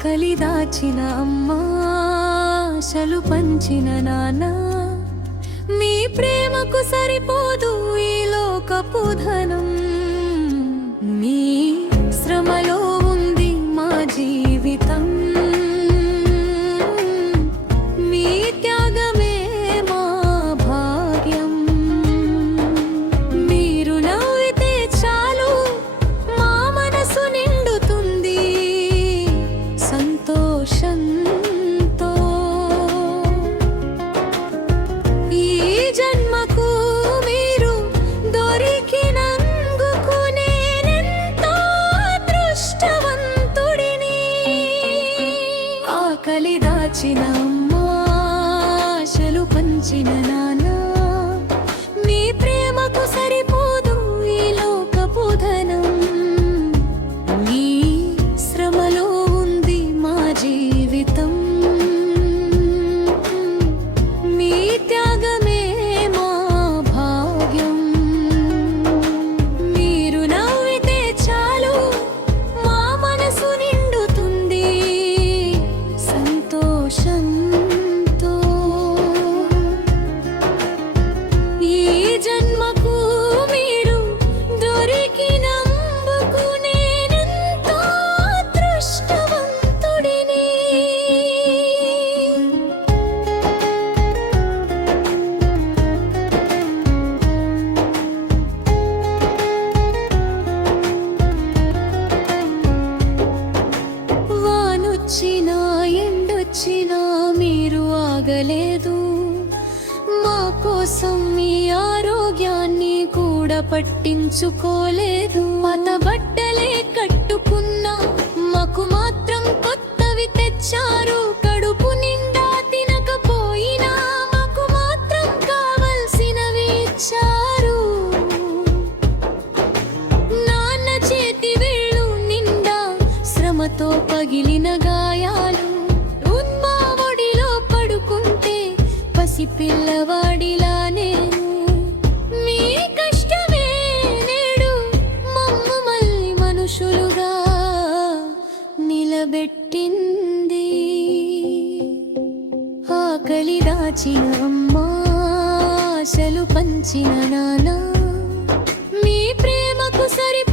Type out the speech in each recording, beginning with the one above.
ఆకలి దాచిన అమ్మా ఆశలు పంచిన నాన్న. మీ ప్రేమకు సరిపోదు ఈ లోకపు ధనం. పంచిన నానా మీ ప్రేమకు సరిపోదు ఈ లోకపు మీ శ్రమలో ఉంది మా జీవితం. మీ త్యాగమే మా భాగ్యం. మీరు నవ్వితే చాలు మా మనసు నిండుతుంది. సంతోషం వచ్చినా ఎండొచ్చినా మీరు ఆగలేదు. మా కోసం మీ ఆరోగ్యాన్ని కూడా పట్టించుకోలేదు. మత ప్రేమతో పగిలిన గాయాలు. ఉన్మా ఒడిలో పడుకుంటే పసి పిల్లవాడిలానే మీ కష్టమే నేడు మమ్మ మళ్ళీ మనుషులుగా నిలబెట్టింది. ఆకలి దాచిన అమ్మా ఆశలు పంచిన నానా మీ ప్రేమకు సరిపో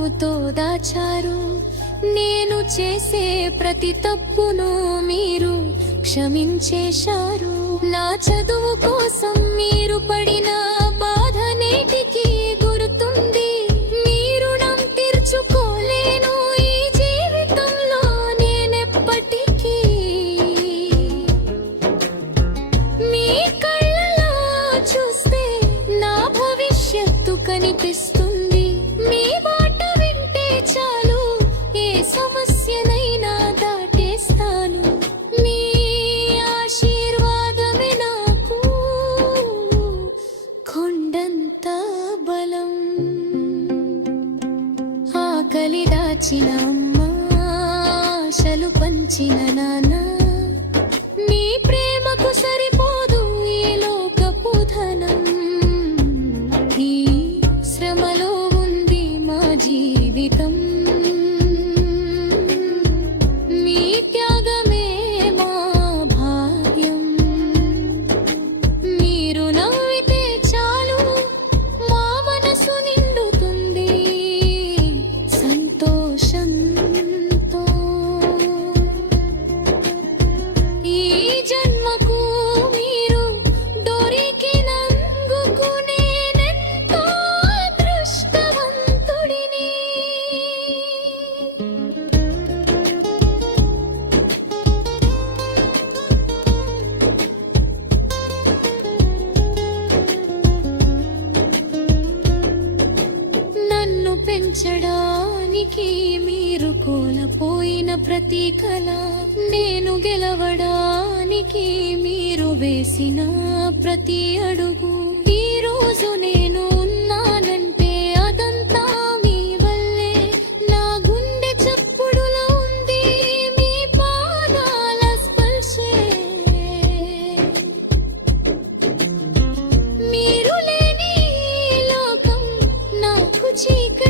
నవ్వుతో దాచారు. నేను చేసే ప్రతి తప్పును మీరు క్షమించేశారు. నా చదువు కోసం మీరు పడిన బాధ నేటికి పంచిన నా నిజానికి మీరు కోలపోయిన ప్రతి కళ నేను గెలవడానికి మీరు వేసిన ప్రతి అడుగు. ఈ రోజు నేను ఉన్నానంటే అదంతా మీ వల్లే. నా గుండె చప్పుడులో ఉంది మీ పాదాల స్పర్శే. మీరు లేని లోకం నాకు చీకటి